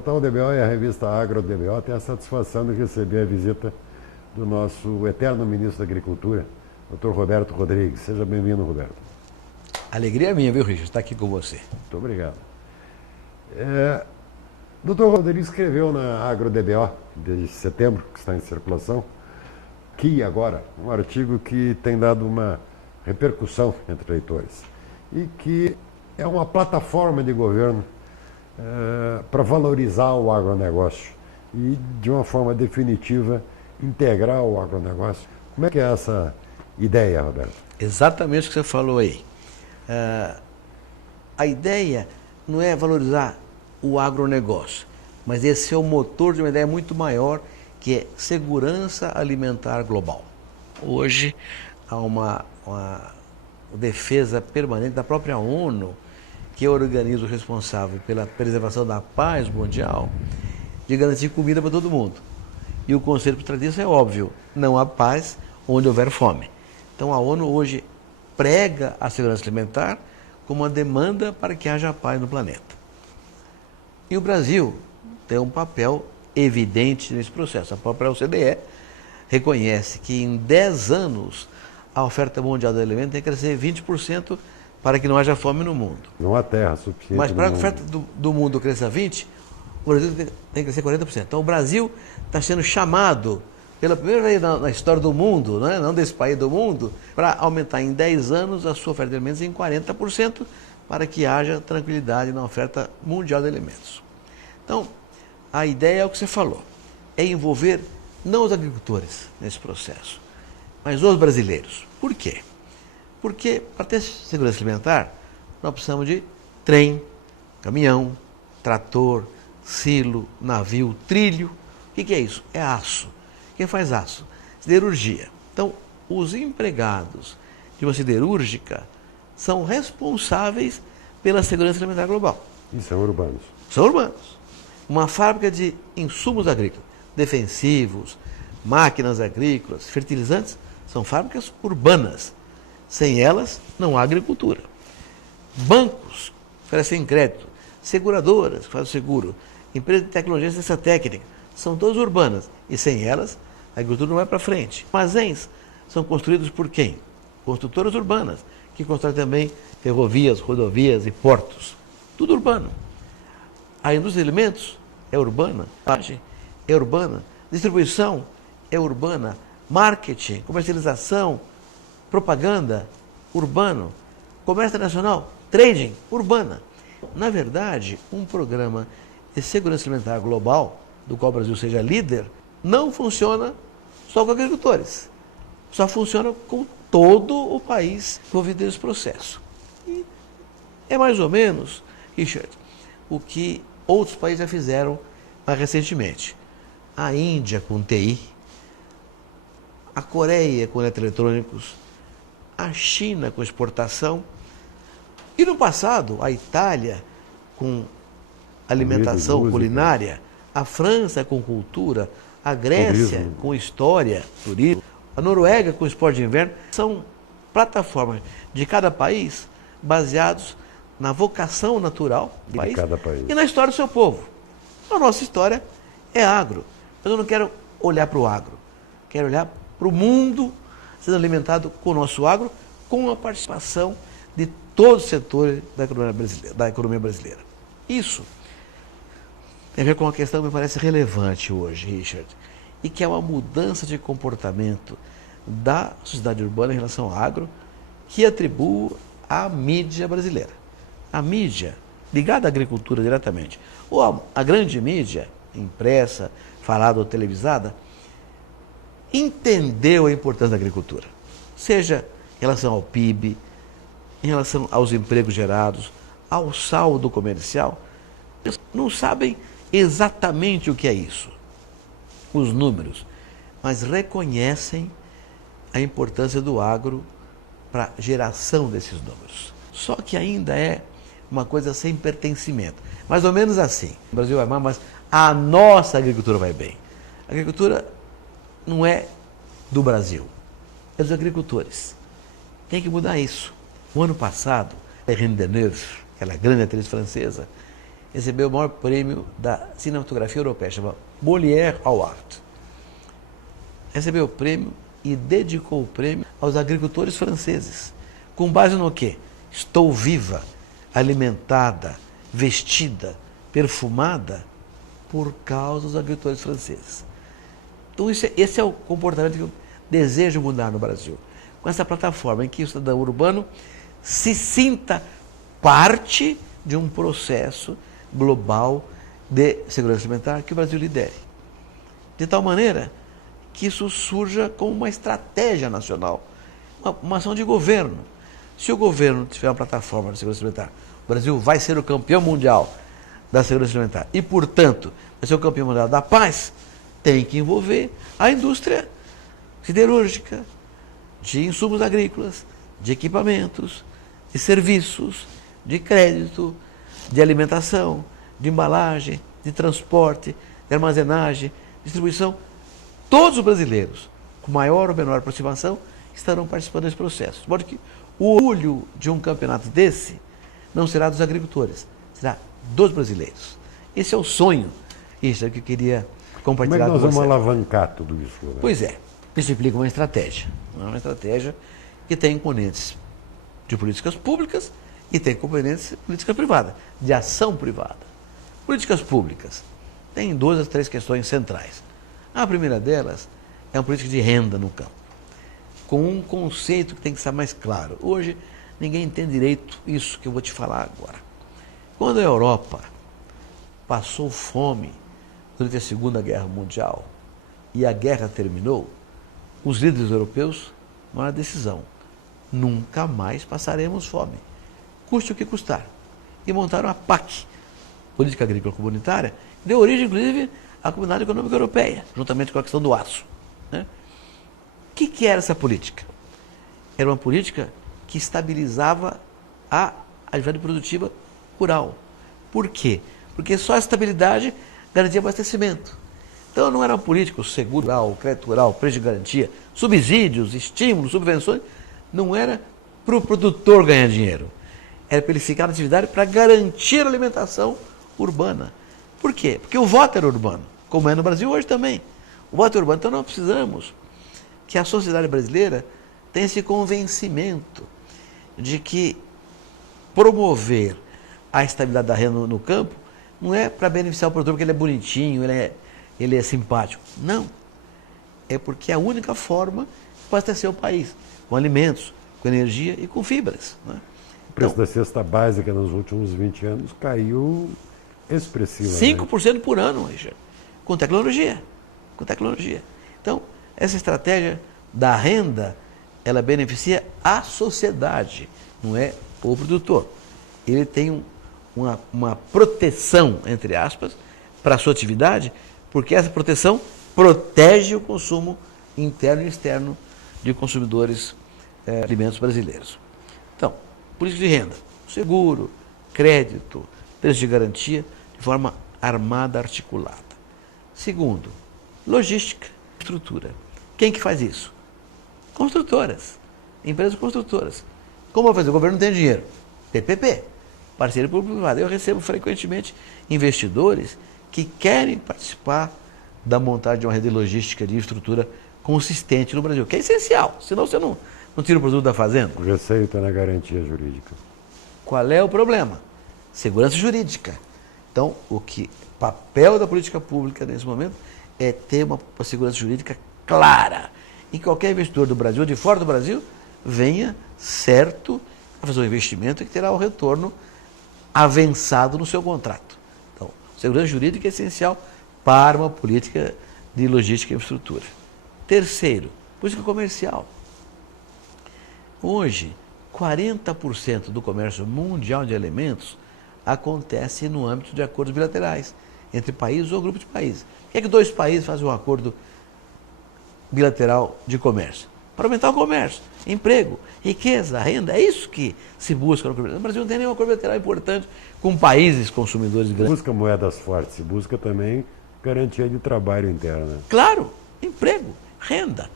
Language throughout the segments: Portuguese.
Portal DBO e a revista Agro DBO têm a satisfação de receber a visita do nosso eterno ministro da Agricultura, Dr. Roberto Rodrigues. Seja bem-vindo, Roberto. Alegria minha, viu, Richard, estar aqui com você. Muito obrigado. Dr. Rodrigues escreveu na Agro DBO, de setembro, que está em circulação, agora, um artigo que tem dado uma repercussão entre leitores e que é uma plataforma de governo para valorizar o agronegócio e, de uma forma definitiva, integrar o agronegócio. Como é que é essa ideia, Roberto? Exatamente o que você falou aí. A ideia não é valorizar o agronegócio, mas esse é o motor de uma ideia muito maior, que é segurança alimentar global. Hoje há uma defesa permanente da própria ONU, que é o organismo responsável pela preservação da paz mundial, de garantir comida para todo mundo. E o conselho por trás disso é óbvio: não há paz onde houver fome. Então a ONU hoje prega a segurança alimentar como uma demanda para que haja paz no planeta. E o Brasil tem um papel evidente nesse processo. A própria OCDE reconhece que em 10 anos a oferta mundial de alimentos tem que crescer 20% para que não haja fome no mundo. Não há terra suficiente. Mas para que a oferta do mundo cresça 20%, o Brasil tem que crescer 40%. Então o Brasil está sendo chamado pela primeira vez na história do mundo, né, não desse país do mundo, para aumentar em 10 anos a sua oferta de alimentos em 40%, para que haja tranquilidade na oferta mundial de alimentos. Então, a ideia é o que você falou, é envolver não os agricultores nesse processo, mas os brasileiros. Por quê? Porque para ter segurança alimentar, nós precisamos de trem, caminhão, trator, silo, navio, trilho. O que é isso? É aço. Quem faz aço? Siderurgia. Então, os empregados de uma siderúrgica são responsáveis pela segurança alimentar global. E são urbanos. São urbanos. Uma fábrica de insumos agrícolas, defensivos, máquinas agrícolas, fertilizantes, são fábricas urbanas. Sem elas, não há agricultura. Bancos oferecem crédito, seguradoras fazem seguro, empresas de tecnologia e ciência técnica, são todas urbanas. E sem elas, a agricultura não vai para frente. Armazéns são construídos por quem? Construtoras urbanas, que constroem também ferrovias, rodovias e portos. Tudo urbano. A indústria de alimentos é urbana, a margem é urbana, distribuição é urbana, marketing, comercialização, propaganda, urbano, comércio internacional, trading, urbana. Na verdade, um programa de segurança alimentar global, do qual o Brasil seja líder, não funciona só com agricultores. Só funciona com todo o país envolvido nesse processo. E é mais ou menos, Richard, o que outros países já fizeram mais recentemente. A Índia com TI, a Coreia com eletroeletrônicos, a China com exportação e no passado a Itália com alimentação culinária, a França com cultura, a Grécia com história, turismo, a Noruega com esporte de inverno. São plataformas de cada país baseados na vocação natural do país e na história do seu povo. A nossa história é agro, mas eu não quero olhar para o agro, quero olhar para o mundo sendo alimentado com o nosso agro, com a participação de todos os setores da economia brasileira. Isso tem a ver com uma questão que me parece relevante hoje, Richard, e que é uma mudança de comportamento da sociedade urbana em relação ao agro, que atribuo à mídia brasileira. A mídia, ligada à agricultura diretamente, ou a grande mídia, impressa, falada ou televisada, entendeu a importância da agricultura, seja em relação ao PIB, em relação aos empregos gerados, ao saldo comercial. Eles não sabem exatamente o que é isso, os números, mas reconhecem a importância do agro para a geração desses números. Só que ainda é uma coisa sem pertencimento. Mais ou menos assim. O Brasil vai mal, mas a nossa agricultura vai bem. A agricultura não é do Brasil, é dos agricultores. Tem que mudar isso. O ano passado, Reine Deneuve, aquela grande atriz francesa, recebeu o maior prêmio da cinematografia europeia, chama Molière Award. Recebeu o prêmio e dedicou o prêmio aos agricultores franceses. Com base no quê? Estou viva, alimentada, vestida, perfumada por causa dos agricultores franceses. Então esse é o comportamento que eu desejo mudar no Brasil. Com essa plataforma em que o cidadão urbano se sinta parte de um processo global de segurança alimentar que o Brasil lidere. De tal maneira que isso surja como uma estratégia nacional, uma ação de governo. Se o governo tiver uma plataforma de segurança alimentar, o Brasil vai ser o campeão mundial da segurança alimentar e, portanto, vai ser o campeão mundial da paz, tem que envolver a indústria siderúrgica, de insumos agrícolas, de equipamentos, de serviços, de crédito, de alimentação, de embalagem, de transporte, de armazenagem, distribuição. Todos os brasileiros, com maior ou menor aproximação, estarão participando desse processo. De modo que o orgulho de um campeonato desse não será dos agricultores, será dos brasileiros. Esse é o sonho, isso é que eu queria compartilhar com você. Como é que nós vamos alavancar tudo isso? Né? Pois é, isso implica uma estratégia que tem componentes de políticas públicas e tem componentes de política privada, de ação privada. Políticas públicas têm 2 a 3 questões centrais. A primeira delas é uma política de renda no campo, com um conceito que tem que estar mais claro. Hoje, ninguém entende direito isso que eu vou te falar agora. Quando a Europa passou fome durante a Segunda Guerra Mundial e a guerra terminou, os líderes europeus tomaram a decisão: nunca mais passaremos fome, custe o que custar. E montaram a PAC, Política Agrícola Comunitária, que deu origem, inclusive, à Comunidade Econômica Europeia, juntamente com a questão do aço. Né? O que era essa política? Era uma política que estabilizava a atividade produtiva rural. Por quê? Porque só a estabilidade garantia abastecimento. Então não era uma política, o seguro rural, o crédito rural, preço de garantia, subsídios, estímulos, subvenções, não era para o produtor ganhar dinheiro. Era para ele ficar na atividade para garantir a alimentação urbana. Por quê? Porque o voto era urbano, como é no Brasil hoje também. O voto é urbano. Então nós precisamos que a sociedade brasileira tenha esse convencimento de que promover a estabilidade da renda no campo não é para beneficiar o produtor porque ele é bonitinho, ele é simpático. Não. É porque é a única forma de abastecer o país, com alimentos, com energia e com fibras. Né? O preço da cesta básica nos últimos 20 anos caiu expressivamente. 5% por ano, Richard, com tecnologia. Então, essa estratégia da renda, ela beneficia a sociedade, não é o produtor. Ele tem uma proteção, entre aspas, para a sua atividade, porque essa proteção protege o consumo interno e externo de consumidores de alimentos brasileiros. Então, política de renda, seguro, crédito, preço de garantia, de forma armada, articulada. Segundo, logística, estrutura. Quem que faz isso? Construtoras, empresas construtoras. Como vai fazer? O governo não tem dinheiro. PPP, parceiro público-privado. Eu recebo frequentemente investidores que querem participar da montagem de uma rede logística de estrutura consistente no Brasil, que é essencial, senão você não tira o produto da fazenda. O receio está na garantia jurídica. Qual é o problema? Segurança jurídica. Então, o papel da política pública nesse momento é ter uma segurança jurídica clara. E qualquer investidor do Brasil ou de fora do Brasil venha certo a fazer um investimento que terá o retorno avançado no seu contrato. Então, segurança jurídica é essencial para uma política de logística e infraestrutura. Terceiro, política comercial. Hoje, 40% do comércio mundial de alimentos acontece no âmbito de acordos bilaterais entre países ou grupos de países. Por que é que 2 países fazem um acordo bilateral de comércio? Para aumentar o comércio, emprego, riqueza, renda. É isso que se busca no comércio. No Brasil não tem nenhum acordo bilateral importante com países consumidores grandes. Busca moedas fortes, se busca também garantia de trabalho interno. Né? Claro, emprego, renda.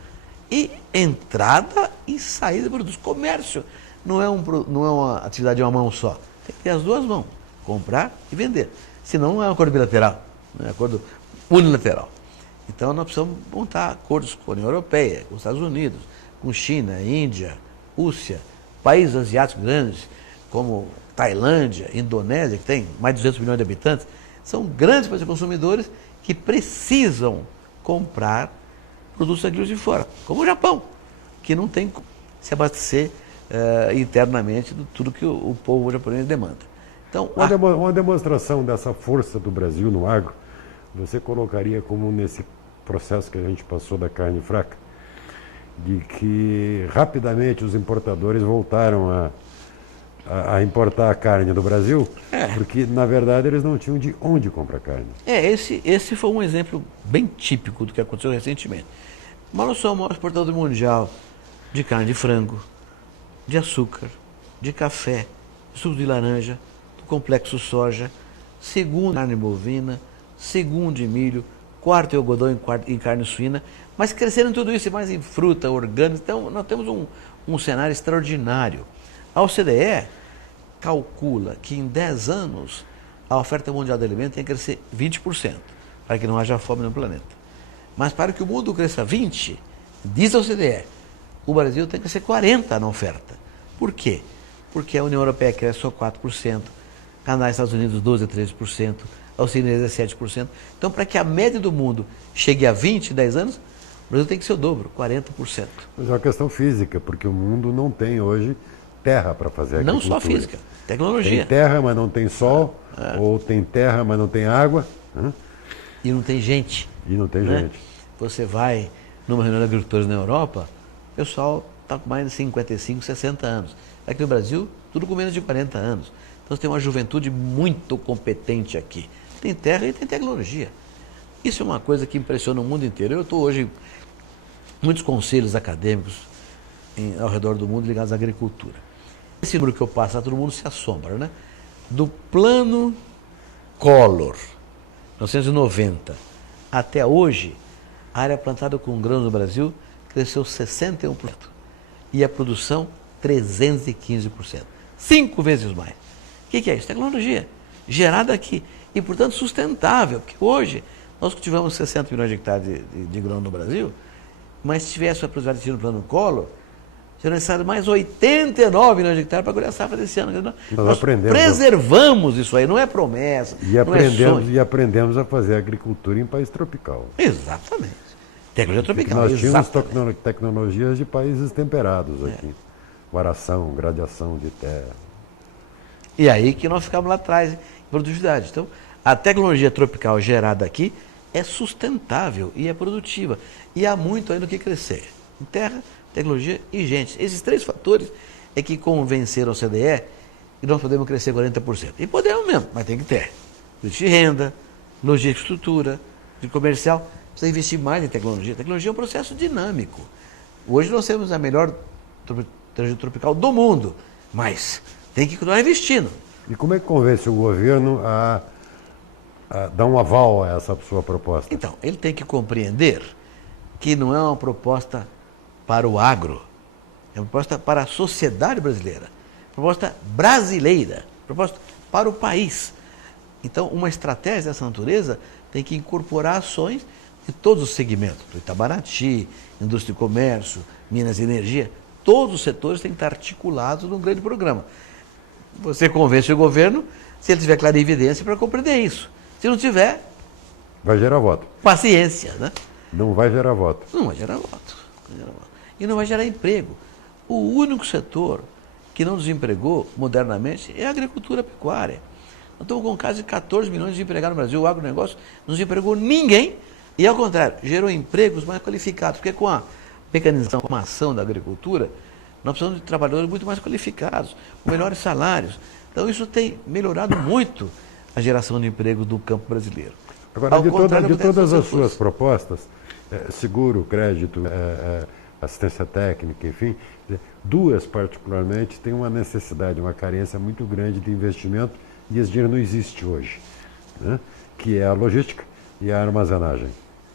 E entrada e saída de produtos. Comércio não é uma atividade de uma mão só. Tem que ter as 2 mãos. comprar e vender. Senão não é um acordo bilateral, não é um acordo unilateral. Então nós precisamos montar acordos com a União Europeia, com os Estados Unidos, com China, Índia, Rússia, países asiáticos grandes, como Tailândia, Indonésia, que tem mais de 200 milhões de habitantes, são grandes países consumidores que precisam comprar produtos agrícolas de fora, como o Japão, que não tem como se abastecer internamente de tudo que o povo japonês demanda. Então, uma demonstração dessa força do Brasil no agro, você colocaria como nesse processo que a gente passou da carne fraca, de que rapidamente os importadores voltaram a importar a carne do Brasil, porque na verdade eles não tinham de onde comprar carne. Esse foi um exemplo bem típico do que aconteceu recentemente. Mas nós somos o maior exportador mundial de carne de frango, de açúcar, de café, de suco de laranja, do complexo soja, segundo em carne bovina, segundo em milho, quarto em algodão em carne suína, mas crescendo em tudo isso e mais em fruta, orgânica. Então nós temos um cenário extraordinário. A OCDE calcula que em 10 anos a oferta mundial de alimentos tem que crescer 20%, para que não haja fome no planeta. Mas para que o mundo cresça 20%, diz a OCDE, o Brasil tem que crescer 40% na oferta. Por quê? Porque a União Europeia cresce só 4%, Canadá e Estados Unidos 12% a 13%, a Oceania 17%. Então, para que a média do mundo chegue a 20% em 10 anos, o Brasil tem que ser o dobro, 40%. Mas é uma questão física, porque o mundo não tem hoje terra para fazer agricultura. Não só física, tecnologia. Tem terra, mas não tem sol, ou tem terra, mas não tem água. E não tem gente. E não tem gente. Você vai numa reunião de agricultores na Europa, o pessoal está com mais de 55, 60 anos. Aqui no Brasil, tudo com menos de 40 anos. Então você tem uma juventude muito competente aqui. Tem terra e tem tecnologia. Isso é uma coisa que impressiona o mundo inteiro. Eu estou hoje em muitos conselhos acadêmicos ao redor do mundo ligados à agricultura. Esse número que eu passo, todo mundo se assombra, né? Do plano Collor, 1990, até hoje, a área plantada com grãos no Brasil cresceu 61%. E a produção, 315%. 5 vezes mais. O que é isso? Tecnologia. Gerada aqui. E, portanto, sustentável. Porque hoje, nós cultivamos 60 milhões de hectares de grão no Brasil, mas se tivesse a produtividade no plano Collor, serão necessários mais 89 milhões de hectares para colher a safra desse ano. Nós preservamos isso aí, não é promessa. E aprendemos a fazer agricultura em país tropical. Exatamente. Tecnologia tropical. Porque nós tínhamos tecnologias de países temperados aqui. Varação, gradiação de terra. E aí que nós ficamos lá atrás em produtividade. Então, a tecnologia tropical gerada aqui é sustentável e é produtiva. E há muito ainda o que crescer. Em terra, tecnologia e gente. Esses 3 fatores é que convenceram a OCDE que nós podemos crescer 40%. E podemos mesmo, mas tem que ter. Investir em renda, logística, estrutura, de comercial. Precisa investir mais em tecnologia. Tecnologia é um processo dinâmico. Hoje nós temos a melhor tecnologia tropical do mundo, mas tem que continuar investindo. E como é que convence o governo a dar um aval a essa sua proposta? Então, ele tem que compreender que não é uma proposta para o agro, é uma proposta para a sociedade brasileira, proposta brasileira, proposta para o país. Então, uma estratégia dessa natureza tem que incorporar ações de todos os segmentos, do Itabaraty, indústria e comércio, minas e energia, todos os setores têm que estar articulados num grande programa. Você convence o governo se ele tiver clarividência para compreender isso. Se não tiver... vai gerar voto. Paciência, né? Não vai gerar voto. Não vai gerar voto. E não vai gerar emprego. O único setor que não desempregou modernamente é a agricultura pecuária. Nós estamos com um caso de 14 milhões de empregados no Brasil. O agronegócio não desempregou ninguém e, ao contrário, gerou empregos mais qualificados. Porque com a mecanização, com a ação da agricultura, nós precisamos de trabalhadores muito mais qualificados, com melhores salários. Então, isso tem melhorado muito a geração de emprego do campo brasileiro. Agora, de todas as suas propostas, seguro, crédito, assistência técnica, enfim, 2 particularmente têm uma necessidade, uma carência muito grande de investimento e esse dinheiro não existe hoje, né? Que é a logística e a armazenagem.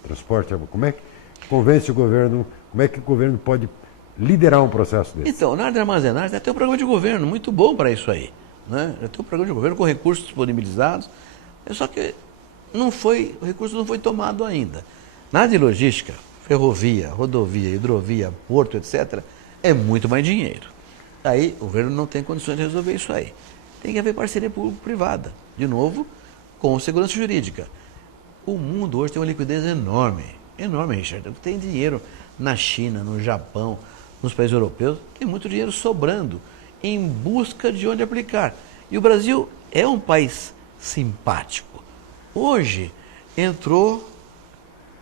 Transporte, como é que convence o governo, como é que o governo pode liderar um processo desse? Então, na área de armazenagem, tem um programa de governo muito bom para isso aí. né? Já tem um programa de governo com recursos disponibilizados, só que o recurso não foi tomado ainda. Na área de logística, ferrovia, rodovia, hidrovia, porto, etc., é muito mais dinheiro. Aí o governo não tem condições de resolver isso aí. Tem que haver parceria público-privada, de novo, com segurança jurídica. O mundo hoje tem uma liquidez enorme, enorme, Richard. Tem dinheiro na China, no Japão, nos países europeus, tem muito dinheiro sobrando em busca de onde aplicar. E o Brasil é um país simpático. Hoje entrou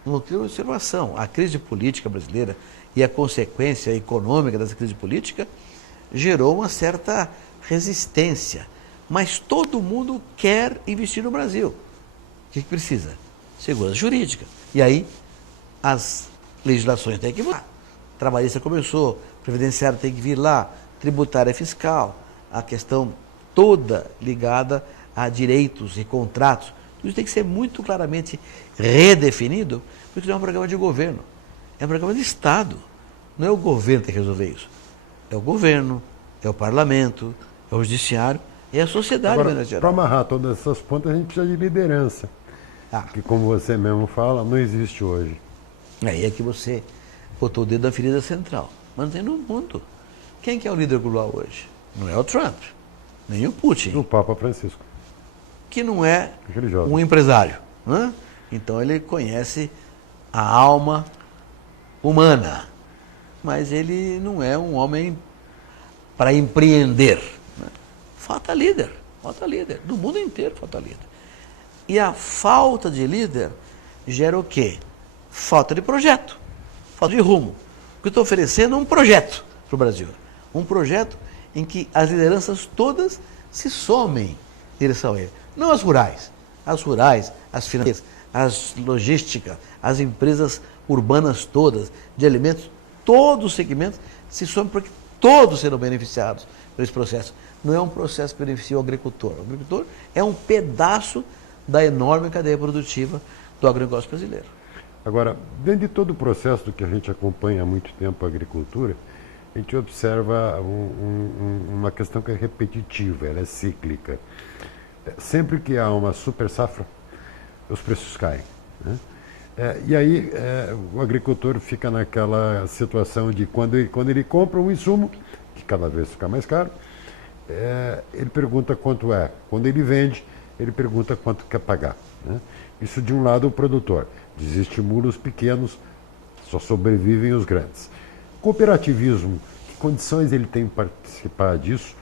no que observação. A crise política brasileira e a consequência econômica dessa crise política gerou uma certa resistência. Mas todo mundo quer investir no Brasil. O que precisa? Segurança jurídica. E aí as legislações têm que mudar. Trabalhista começou, previdenciário tem que vir lá, tributária fiscal, a questão toda ligada a direitos e contratos. Tudo isso tem que ser muito claramente redefinido, porque não é um programa de governo, é um programa de Estado. Não é o governo que tem que resolver isso. É o governo, é o parlamento, é o judiciário, é a sociedade. Para amarrar todas essas pontas, a gente precisa de liderança. Que, como você mesmo fala, não existe hoje. Aí é que você botou o dedo na ferida central. Mas não tem no mundo. Quem que é o líder global hoje? Não é o Trump, nem o Putin. O Papa Francisco. Que não é um empresário. Né? Então ele conhece a alma humana. Mas ele não é um homem para empreender. Né? Falta líder. No mundo inteiro falta líder. E a falta de líder gera o quê? Falta de projeto, falta de rumo. O que eu estou oferecendo é um projeto para o Brasil. Um projeto em que as lideranças todas se somem em direção a ele. Não as rurais, as financeiras, as logísticas, as empresas urbanas todas, de alimentos, todos os segmentos se somem porque todos serão beneficiados por esse processo. Não é um processo que beneficia o agricultor. O agricultor é um pedaço da enorme cadeia produtiva do agronegócio brasileiro. Agora, dentro de todo o processo do que a gente acompanha há muito tempo a agricultura, a gente observa uma questão que é repetitiva, ela é cíclica. Sempre que há uma super safra, os preços caem. Né? E aí o agricultor fica naquela situação de quando ele compra um insumo, que cada vez fica mais caro, ele pergunta quanto é. Quando ele vende, ele pergunta quanto quer pagar. Né? Isso de um lado o produtor. Desestimula os pequenos, só sobrevivem os grandes. Cooperativismo, que condições ele tem para participar disso,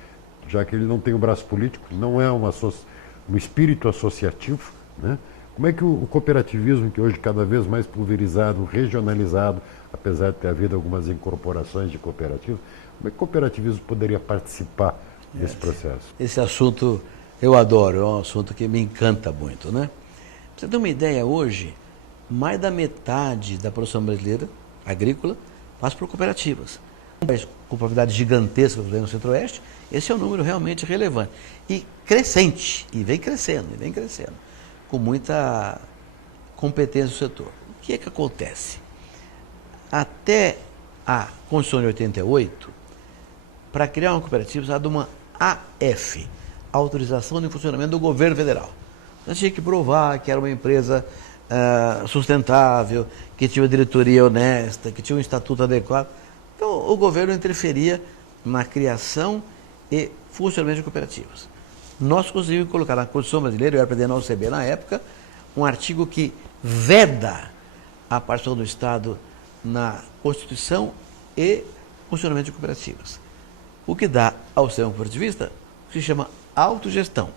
já que ele não tem o braço político, não é um espírito associativo, né? Como é que o cooperativismo, que hoje cada vez mais pulverizado, regionalizado, apesar de ter havido algumas incorporações de cooperativas, como é que o cooperativismo poderia participar desse processo? Esse assunto eu adoro, é um assunto que me encanta muito, né? Pra você ter uma ideia, hoje, mais da metade da produção brasileira, agrícola, passa por cooperativas. Um país com propriedades gigantescas no Centro-Oeste, esse é um número realmente relevante. E crescente, e vem crescendo, com muita competência do setor. O que é que acontece? Até a Constituição de 88, para criar uma cooperativa, precisava de uma AF, Autorização de Funcionamento do Governo Federal. Então, tinha que provar que era uma empresa sustentável, que tinha uma diretoria honesta, que tinha um estatuto adequado. Então, o governo interferia na criação e funcionamento de cooperativas. Nós conseguimos colocar na Constituição brasileira, eu era presidente da OCB na época, um artigo que veda a participação do Estado na Constituição e funcionamento de cooperativas. O que dá ao sistema cooperativista se chama autogestão.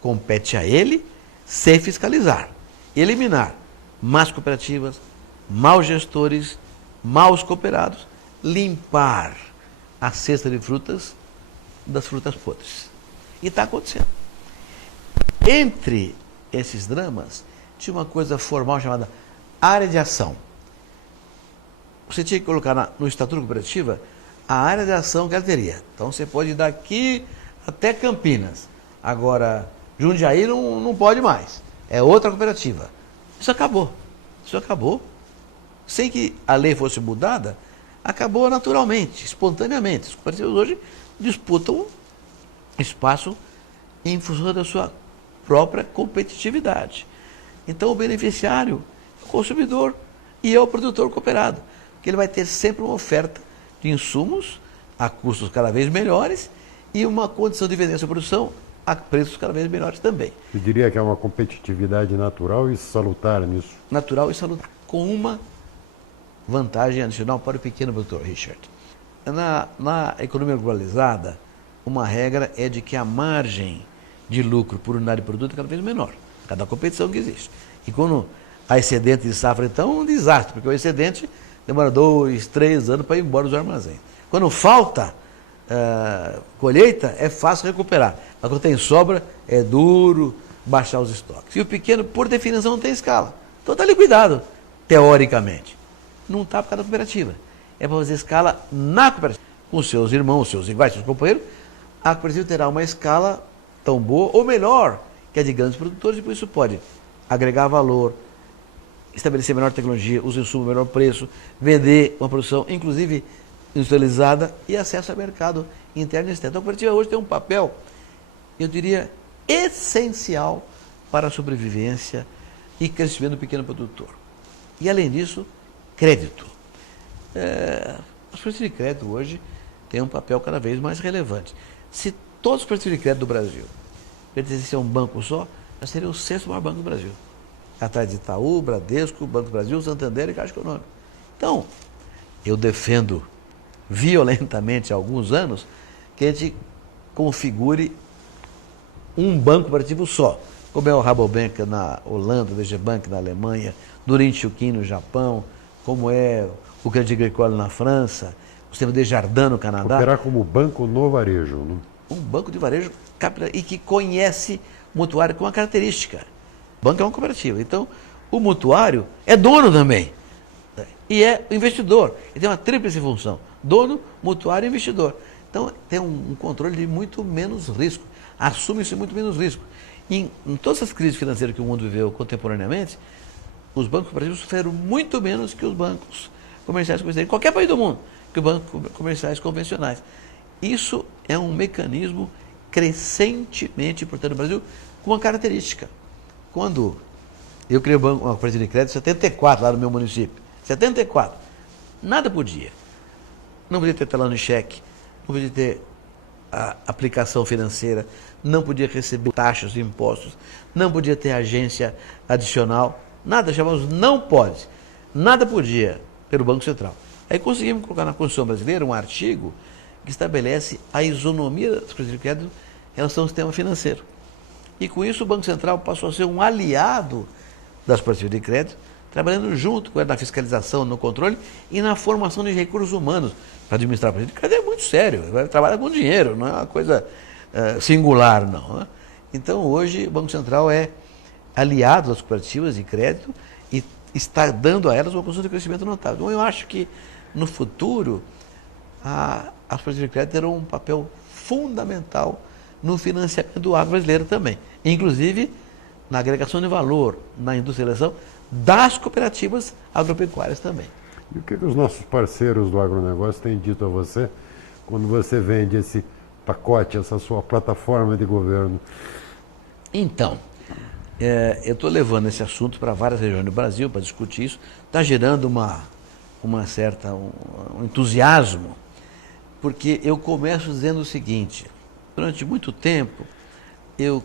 Compete a ele se fiscalizar, eliminar más cooperativas, maus gestores, maus cooperados, limpar a cesta de frutas das frutas podres. E está acontecendo. Entre esses dramas, tinha uma coisa formal chamada área de ação. Você tinha que colocar no Estatuto da Cooperativa a área de ação que ela teria. Então você pode ir daqui até Campinas. Agora, Jundiaí não pode mais. É outra cooperativa. Isso acabou. Sem que a lei fosse mudada, acabou naturalmente, espontaneamente. As cooperativas hoje disputam espaço em função da sua própria competitividade. Então, o beneficiário é o consumidor e é o produtor cooperado, porque ele vai ter sempre uma oferta de insumos a custos cada vez melhores e uma condição de vender essa produção a preços cada vez melhores também. Eu diria que é uma competitividade natural e salutar nisso. Natural e salutar, com uma vantagem adicional para o pequeno produtor, Richard. Na economia globalizada, uma regra é de que a margem de lucro por unidade de produto é cada vez menor, cada competição que existe. E quando há excedente de safra, então, é um desastre, porque o excedente demora 2, 3 anos para ir embora dos armazéns. Quando falta colheita, é fácil recuperar. Mas quando tem sobra, é duro baixar os estoques. E o pequeno, por definição, não tem escala. Então está liquidado, teoricamente. Não está por causa da cooperativa. É para fazer escala na cooperativa. Com seus irmãos, seus iguais, seus companheiros, a cooperativa terá uma escala tão boa ou melhor que a de grandes produtores e por isso pode agregar valor, estabelecer melhor tecnologia, os insumos, melhor preço, vender uma produção, inclusive industrializada e acesso ao mercado interno e externo. Então a cooperativa hoje tem um papel, eu diria, essencial para a sobrevivência e crescimento do pequeno produtor. E além disso, crédito. As cooperativas de crédito hoje têm um papel cada vez mais relevante. Se todos os cooperativas de crédito do Brasil pertencessem a um banco só, já seria o 6º maior banco do Brasil. Atrás de Itaú, Bradesco, Banco do Brasil, Santander e Caixa Econômica. Então, eu defendo violentamente há alguns anos que a gente configure um banco cooperativo só, como é o Rabobank na Holanda, o DG Bank na Alemanha, Durin Chukin no Japão, como é o Crédit Agricole na França, o sistema Desjardins no Canadá. Operar como banco no varejo. Né? Um banco de varejo e que conhece o mutuário com uma característica. O banco é uma cooperativa, então o mutuário é dono também e é investidor. Ele tem uma tríplice função: dono, mutuário e investidor. Então tem um controle de muito menos risco, assume-se muito menos risco. Em todas as crises financeiras que o mundo viveu contemporaneamente, os bancos cooperativos sofreram muito menos que os bancos comerciais convencionais, em qualquer país do mundo, que os bancos comerciais convencionais. Isso é um mecanismo crescentemente importante no Brasil, com uma característica. Quando eu criei uma cooperativa de crédito em 74, lá no meu município, 74, nada podia. Não podia ter telão de cheque, não podia ter a aplicação financeira, não podia receber taxas e impostos, não podia ter agência adicional, nada, chamamos não pode. Nada podia pelo Banco Central. Aí conseguimos colocar na Constituição Brasileira um artigo que estabelece a isonomia das cooperativas de crédito em relação ao sistema financeiro. E com isso o Banco Central passou a ser um aliado das cooperativas de crédito, trabalhando junto com ela na fiscalização, no controle e na formação de recursos humanos para administrar a cooperativa de crédito. É muito sério, vai trabalhar com dinheiro, não é uma coisa singular, não. Né? Então hoje o Banco Central é aliado das cooperativas de crédito e está dando a elas uma condição de crescimento notável. Então eu acho que no futuro as cooperativas de crédito terão um papel fundamental no financiamento do agro brasileiro também, inclusive na agregação de valor, na industrialização das cooperativas agropecuárias também. E o que os nossos parceiros do agronegócio têm dito a você quando você vende esse pacote, essa sua plataforma de governo? Então, eu estou levando esse assunto para várias regiões do Brasil para discutir isso, está gerando um entusiasmo, porque eu começo dizendo o seguinte: durante muito tempo eu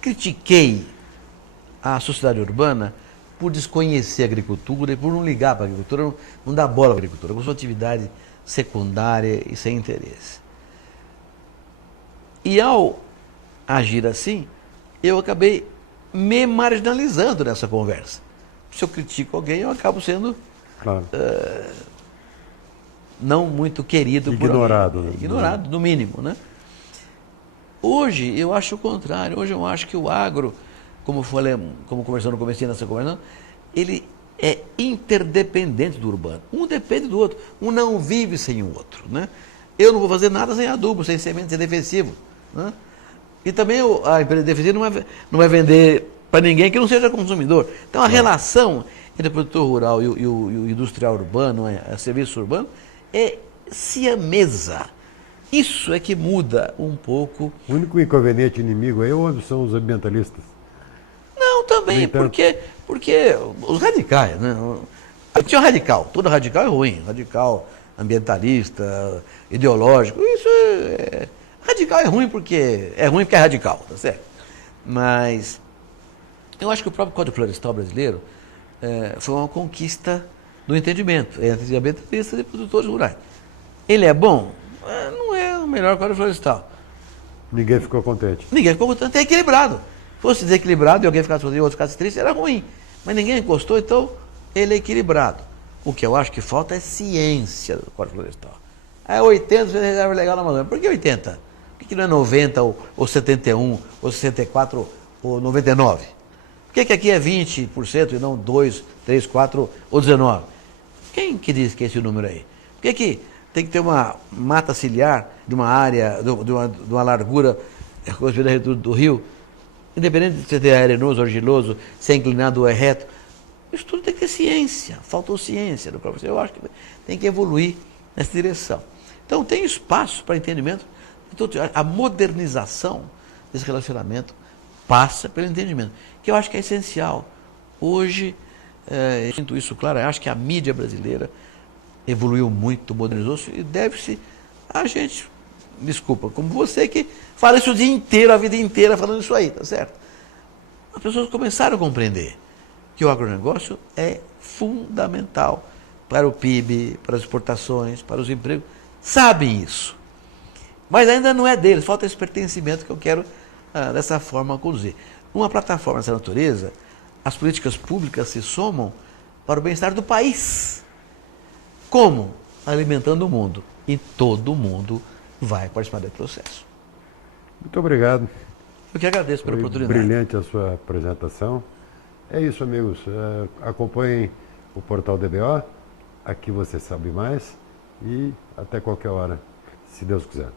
critiquei a sociedade urbana por desconhecer a agricultura e por não ligar para a agricultura, não dar bola para a agricultura, como sua atividade secundária e sem interesse. E ao agir assim, eu acabei me marginalizando nessa conversa. Se eu critico alguém, eu acabo sendo claro. Não muito querido ignorado, por alguém. Ignorado, no mínimo, né? Hoje eu acho o contrário. Hoje eu acho que o agro, como conversando no comecinho dessa conversa, ele é interdependente do urbano. Um depende do outro. Um não vive sem o outro, né? Eu não vou fazer nada sem adubo, sem semente, sem defensivo, né? E também a empresa defensiva não vai vender para ninguém que não seja consumidor. Então a relação entre o produtor rural e o industrial urbano, o serviço urbano, é siamesa. Isso é que muda um pouco. O único inconveniente inimigo aí são os ambientalistas. Não, também, porque os radicais, né? Tinha um radical, todo radical é ruim, radical ambientalista, ideológico, isso radical é ruim porque é radical, tá certo? Mas eu acho que o próprio Código Florestal brasileiro foi uma conquista do entendimento entre ambientalistas e produtores rurais. Ele é bom? Não é o melhor Código Florestal. Ninguém ficou contente. Ninguém ficou contente, é equilibrado. Se fosse desequilibrado e alguém ficasse sozinho e outro ficasse triste, era ruim. Mas ninguém encostou, então ele é equilibrado. O que eu acho que falta é ciência do Código Florestal. 80 vezes reserva legal na Amazônia. Por que 80? Por que não é 90 ou 71 ou 64 ou 99? Por que aqui é 20% e não 2, 3, 4 ou 19? Quem que diz que é esse número aí? Por que tem que ter uma mata ciliar de uma área, de uma largura do rio, independente de se é arenoso, argiloso, se é inclinado ou é reto? Isso tudo tem que ter ciência, faltou ciência no professor. Eu acho que tem que evoluir nessa direção. Então tem espaço para entendimento. Então, a modernização desse relacionamento passa pelo entendimento, que eu acho que é essencial. Hoje, eu sinto isso claro, eu acho que a mídia brasileira evoluiu muito, modernizou-se e deve-se a gente, desculpa, como você que fala isso o dia inteiro, a vida inteira falando isso aí, tá certo? As pessoas começaram a compreender que o agronegócio é fundamental para o PIB, para as exportações, para os empregos. Sabem isso. Mas ainda não é deles, falta esse pertencimento que eu quero, dessa forma, conduzir. Numa plataforma dessa natureza, as políticas públicas se somam para o bem-estar do país. Como? Alimentando o mundo. E todo mundo vai participar desse processo. Muito obrigado. Eu que agradeço pela oportunidade. Brilhante a sua apresentação. É isso, amigos. Acompanhem o portal DBO. Aqui você sabe mais. E até qualquer hora, se Deus quiser.